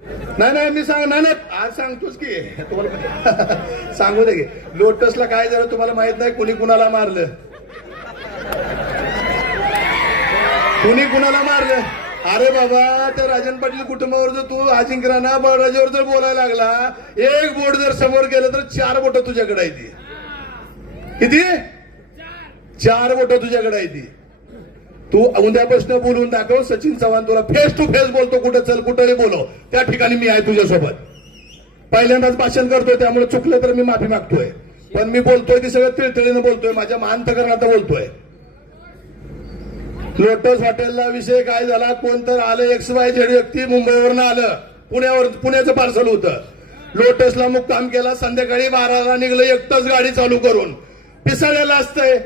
नाही मी नाही आज सांगतोच की तुम्हाला सांगू दे की लोटसला काय झालं तुम्हाला माहित नाही, कुणी कुणाला मारलं, कुणी कुणाला मारलं. अरे बाबा त्या राजन पाटील कुटुंबावर जर तू अजिंक्य राणा बळराजावर जर बोलायला लागला, एक बोट जर समोर गेलं तर 4 बोट तुझ्याकडे आहे ती. किती? 4 बोट तुझ्याकडे आहे ती. तू उद्यापासून बोलून दाखव. सचिन चव्हाण तुला फेस टू फेस बोलतो, कुठं चल कुठंही बोलव, त्या ठिकाणी मी आहे तुझ्यासोबत. पहिल्यांदाच भाषण करतोय त्यामुळे चुकलं तर मी माफी मागतोय, पण मी बोलतोय ते सगळं तिळतिळीनं बोलतोय, माझ्या अंतःकरणात बोलतोय. लोटस हॉटेलला विषय काय झाला, कोणतर आलं XYZ व्यक्ती मुंबईवरनं आलं, पुण्याचं पार्सल होतं. लोटसला मुक्काम केला, संध्याकाळी 12ला निघलं एकटंच गाडी चालू करून. पिसाळ्याला असतंय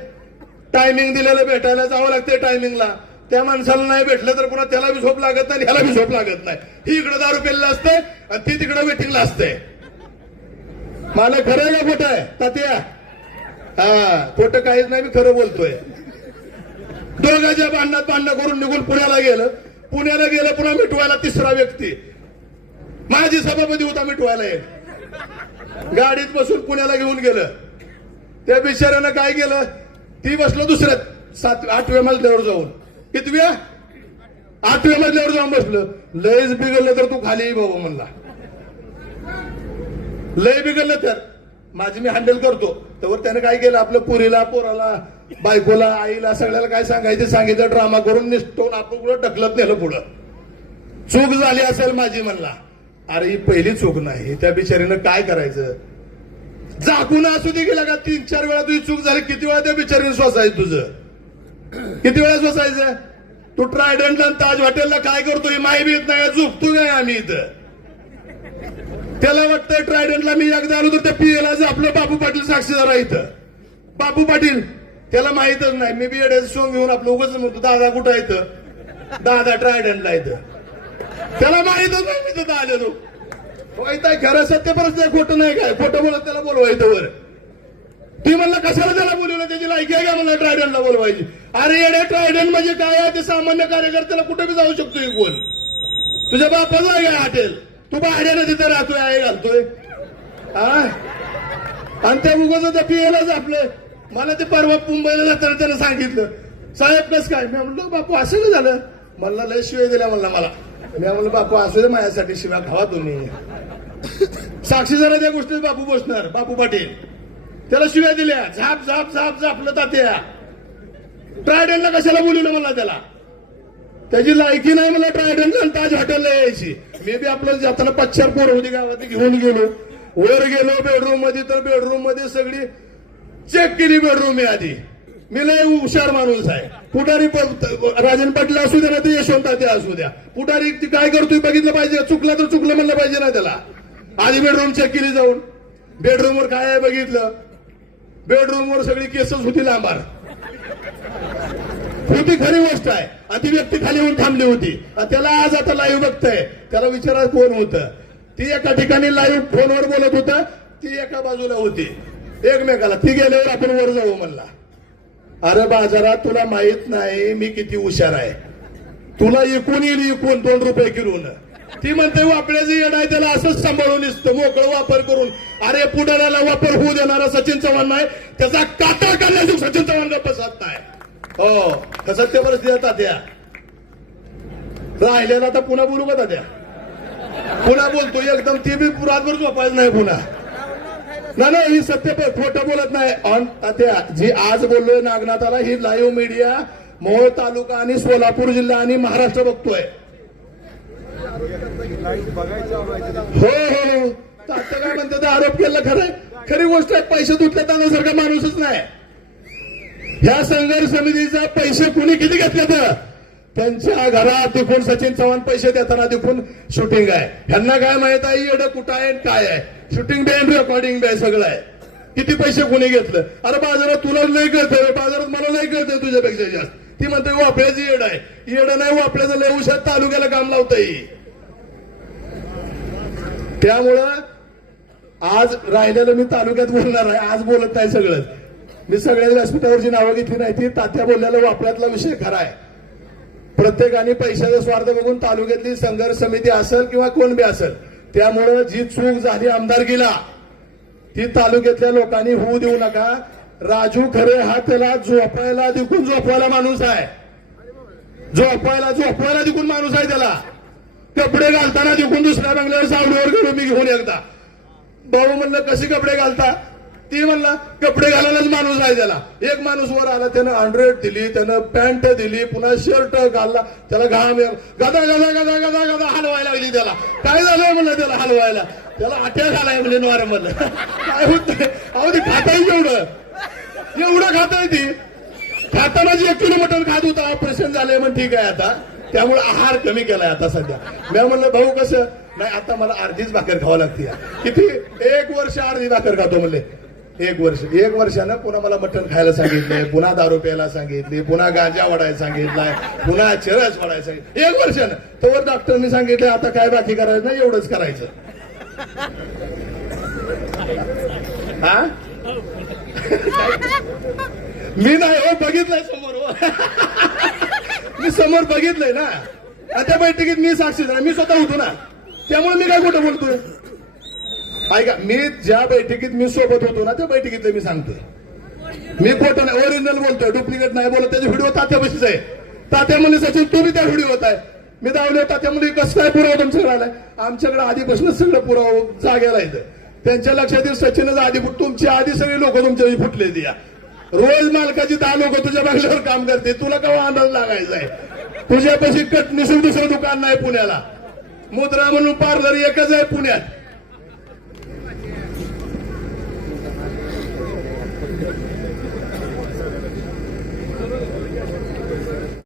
टायमिंग दिलेलं, भेटायला जावं लागतंय टायमिंगला. त्या माणसाला नाही भेटलं तर पुन्हा त्याला बी झोप लागत नाही, ह्याला बी झोप लागत नाही. ही इकडे दारू पेलेलं असतंय आणि ती तिकडे वेटिंगला असते. मला खरं आहे का खोटं आहे तात्या? हा, खोटं काहीच नाही, मी खरं बोलतोय. दोघांच्या भांडण करून निघून पुण्याला गेलं पुन्हा मिटवायला 3रा व्यक्ती. माझी सभापती होता मिटवायला एक. गाडीत बसून पुण्याला घेऊन गेलं. त्या बिचाऱ्यानं काय केलं, ती बसलं दुसऱ्यात 8व्या मजल्यावर जाऊन. कितव्या? 8व्या मजल्यावर जाऊन बसलं. लयच बिघडलं तर तू खाली ये बाबा म्हणला. लय बिघडलं तर माझी मी हँडल करतो. तर त्याने काय केलं, आपल्या पुरीला पोराला बायकोला आईला सगळ्याला काय सांगितलं ड्रामा करून निष्ठून आपण पुढं ढकलत नेलं. पुढं चूक झाली असेल माझी म्हणला. अरे ही पहिली चूक नाही, त्या बिचारीनं काय करायचं, जागून असू दे गेला का 3-4 वेळा तुझी चूक झाली, किती वेळा त्या बिचारीनं स्वसायचं तुझं, किती वेळा स्वसायचं. तू ट्रायडंटला ताज हॉटेलला काय करतोय माही बी येत नाही, झोपतो काय आम्ही इथं. त्याला वाटतंय ट्रायडंटला मी एकदा आलो तर त्या पिएला आपलं बापू पाटील साक्षीदार आहे इथं. बापू पाटील त्याला माहितच नाही. मी बी एड्याचं सोंग घेऊन आपलं उगाच म्हणतो दादा कुठं येतं, दादा ट्रायडंटला येतं. त्याला माहितच नाही मी तिथं आलेलो. वाईटाय खरं सत्य परत खोटं नाही काय, खोटं बोलत त्याला बोलवायचं वर. ती म्हणलं कशाला त्याला बोलवलं, त्याची लायकी आहे का मला ट्रायडंटला बोलवायची. अरे येडे ट्रायडंट म्हणजे काय आहे, ते सामान्य कार्यकर्त्याला कुठे बी जाऊ शकतोय. कोण तुझ्या बापाचं आहे हॉटेल, तू भाड्यानं तिथे राहतोय, आहे घालतोय. आणि त्या उगाच त्या पिएलाच आपलं. मला ते परवा मुंबईला जाताना त्यानं सांगितलं, साहेब कस काय. मी म्हणलं बापू असं काय झालं, मला लय शिवाय दिल्या म्हणला मला. मी म्हणलं बापू असू दे माझ्यासाठी शिव्या खावा तुम्ही. साक्षीदार त्या गोष्टीत बापू बसणार, बापू पाटील त्याला शिव्या दिल्या, झाप झाप झाप झापलं तात्या. ट्रायडंटला कशाला बोलवलं मला, त्याला त्याची लायकी नाही मला ट्रायडंटला ताज हॉटेलला यायची. मी बी आपलं जाताना 5-4 पोरं होती गावात घेऊन गेलो. वर गेलो बेडरूम मध्ये, तर बेडरूम मध्ये सगळी चेक केली बेडरूम मी आधी. मी लय हुशार माणूस आहे. पुढारी राजन पाटील असू द्या ना ते यशवंत ते असू द्या, पुढारी ती काय करतोय बघितलं पाहिजे. चुकला तर चुकलं म्हणलं पाहिजे ना त्याला. आधी बेडरूम चेक केली जाऊन. बेडरूमवर काय आहे बघितलं. बेडरूमवर सगळी केसच होती लांबार होती, खरी गोष्ट आहे. आणि ती व्यक्ती खाली येऊन थांबली होती. त्याला आज आता लाईव्ह बघताय, त्याला विचारा कोण होतं. ती एका ठिकाणी लाईव्ह फोनवर बोलत होता, ती एका बाजूला होती एकमेकाला. ती गेल्यावर आपण वर जाऊ म्हणला. अरे बाजारात तुला माहित नाही मी किती हुशार आहे, तुला इकून येईल, इकून 2 रुपये किलोन. ती म्हणते वापरायचं येड आहे, त्याला असंच सांभाळून दिसतं मोकळं वापर करून. अरे पुढाऱ्याला वापर होऊ देणारा सचिन चव्हाण नाही, त्याचा कातळ काढण्याचं सचिन चव्हाण बसत नाही. हो कसं ते बरंच देतात त्या राहिलेला. आता पुन्हा बोलू का त्या, पुन्हा बोलतो एकदम. ती बी रातभर झोपायचं नाही पुन्हा. नाही ही सत्य खोटं बोलत नाही. त्या जी आज बोललोय नागनाथाला, ही लाईव्ह मीडिया मोहोळ तालुका आणि सोलापूर जिल्हा आणि महाराष्ट्र बघतोय. हो हो आता काय म्हणतात आरोप केला, खरं खरी गोष्ट आहे. पैसे तुटले त्यासारखा माणूसच नाही. ह्या संघर्ष समितीचा पैसे कुणी किती घेतले तर त्यांच्या घरात देखून सचिन चव्हाण पैसे देताना देखून शूटिंग आहे. ह्यांना काय माहित आहे येडं कुठं आहे काय आहे. शूटिंग बी आहे, रेकॉर्डिंग बी आहे, सगळं आहे. किती पैसे कोणी घेतलं. अरे बाजारात तुला लय कळतंय, बाजारात मला लय कळतंय तुझ्यापेक्षा जास्त. ती म्हणते वापऱ्याचं येड आहे. येडं नाही, वापऱ्याचं लय हुशार, तालुक्याला काम लावतंय. त्यामुळं आज राहिलेलं मी तालुक्यात बोलणार आहे. आज बोलत नाही सगळं. मी सगळ्या व्यासपीठावरची नावं घेतली नाही. ती तात्या बोललेलं वापऱ्यातला विषय खरा आहे. प्रत्येकाने पैशाचा स्वार्थ बघून तालुक्यातली संघर्ष समिती असेल किंवा कोण बी असेल, त्यामुळं जी चूक झाली आमदारकीला ती तालुक्यातल्या लोकांनी होऊ देऊ नका. राजू खरे हा त्याला झोपायला दिकून झोपवायला माणूस आहे, झोपवायला दिकून माणूस आहे. त्याला कपडे घालताना दिकून दुसऱ्या बंगल्यावर सावलीवर गेलो मी घेऊन एकदा. भाऊ म्हणलं कसे कपडे घालता, ती म्हणला कपडे घालायलाच माणूस आहे त्याला. एक माणूस वर आला, त्यानं 100 दिली, त्यानं पॅन्ट दिली, पुन्हा शर्ट घालला, त्याला घाम गदा गदा गदा गदा गदा हलवायला लागली. त्याला काय झालंय म्हणलं, त्याला हलवायला, त्याला आट्या घालाय म्हणजे नॉर म्हणलं. काय होत अहो ती खाताय एवढं खाताय. ती खाताना जी 1 किलो मटण खात होता, ऑपरेशन झालंय मग ठीक आहे आता, त्यामुळे आहार कमी केलाय आता सध्या. मी म्हणलं भाऊ कसं नाही, आता मला अर्धीच भाकर खावा लागते. किती 1 वर्ष अर्धी भाकर खातो म्हणले. 1 वर्षानं पुन्हा मला मटण खायला सांगितलंय, पुन्हा दारू प्यायला सांगितली, पुन्हा गांजा वडायला सांगितलाय, पुन्हा चरस वडायला सांगितलं. 1 वर्षानं तोवर डॉक्टरनी सांगितलं आता काय बाकी करायचं नाही, एवढंच करायचं. हा मी नाही हो, बघितलंय समोर हो. मी समोर बघितलंय ना, त्या बैठकीत मी साक्षी झाला, मी स्वतः होतो ना, त्यामुळे मी काय खोटं बोलतोय. ऐका, मी ज्या बैठकीत मी सोबत होतो ना त्या बैठकीतलं मी सांगतोय. मी खोटं नाही, ओरिजिनल बोलतोय, डुप्लिकेट नाही बोलत. त्याचे व्हिडिओ तात्यापाशीच आहे. तात्या म्हणले सचिन तू बी त्या व्हिडिओत आहे. मी दावले तात्या म्हणजे कसं काय पुरावा तुमच्याकडे आलाय. आमच्याकडे आधीपासूनच सगळं पुरावा जागेला येतं. त्यांच्या लक्षात येईल सचिनच आधी तुमची आधी सगळी लोक तुमच्या फुटले दिया. रोज मालकाची 10 लोक तुझ्या बंगल्यावर काम करते, तुला केव्हा अंदाज लागायचा आहे. तुझ्यापाशी कटनिसून दुसरं दुकान नाही पुण्याला. मुद्रा म्हणून पार्लर एकच आहे पुण्यात.